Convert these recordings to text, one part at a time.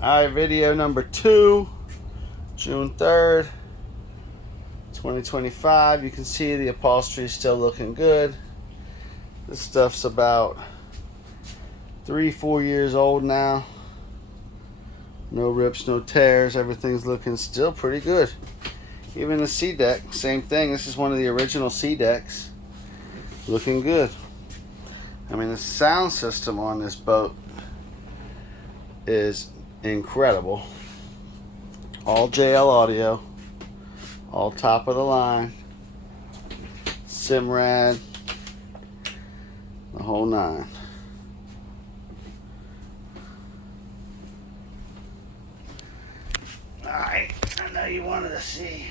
Alright, video number 2, June 3rd, 2025. You can see the upholstery is still looking good. This stuff's about 3-4 years old now. No rips, no tears. Everything's looking still pretty good. Even the sea deck, same thing. This is one of the original sea decks. Looking good. I mean, the sound system on this boat is incredible. All JL audio, all top of the line, Simrad, the whole nine. Alright, I know you wanted to see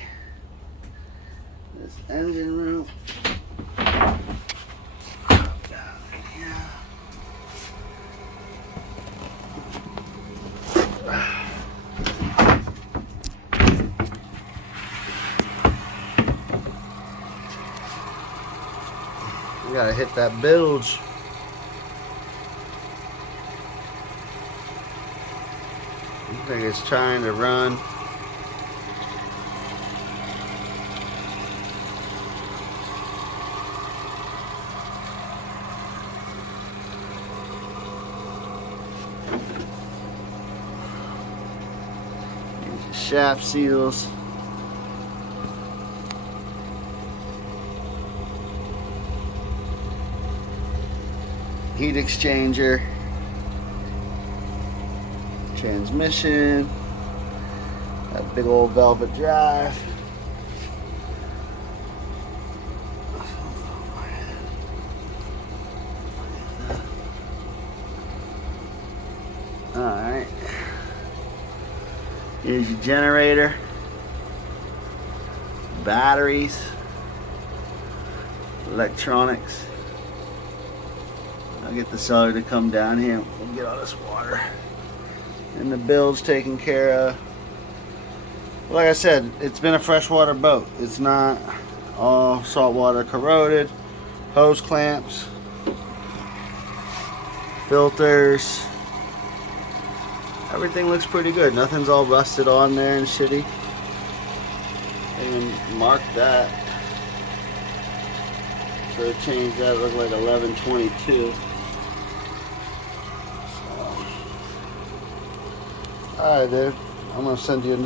this engine room. We gotta hit that bilge. I think it's trying to run. Here's your shaft seals. Heat exchanger, transmission, that big old velvet drive. Alright, here's your generator, batteries, electronics. I'll get the seller to come down here. We'll get all this water. And the bilge taken care of. Like I said, it's been a freshwater boat. It's not all saltwater corroded. Hose clamps. Filters. Everything looks pretty good. Nothing's all rusted on there and shitty. I even marked that. So I changed that. It looked like 1122. Alright, dude. I'm going to send you a little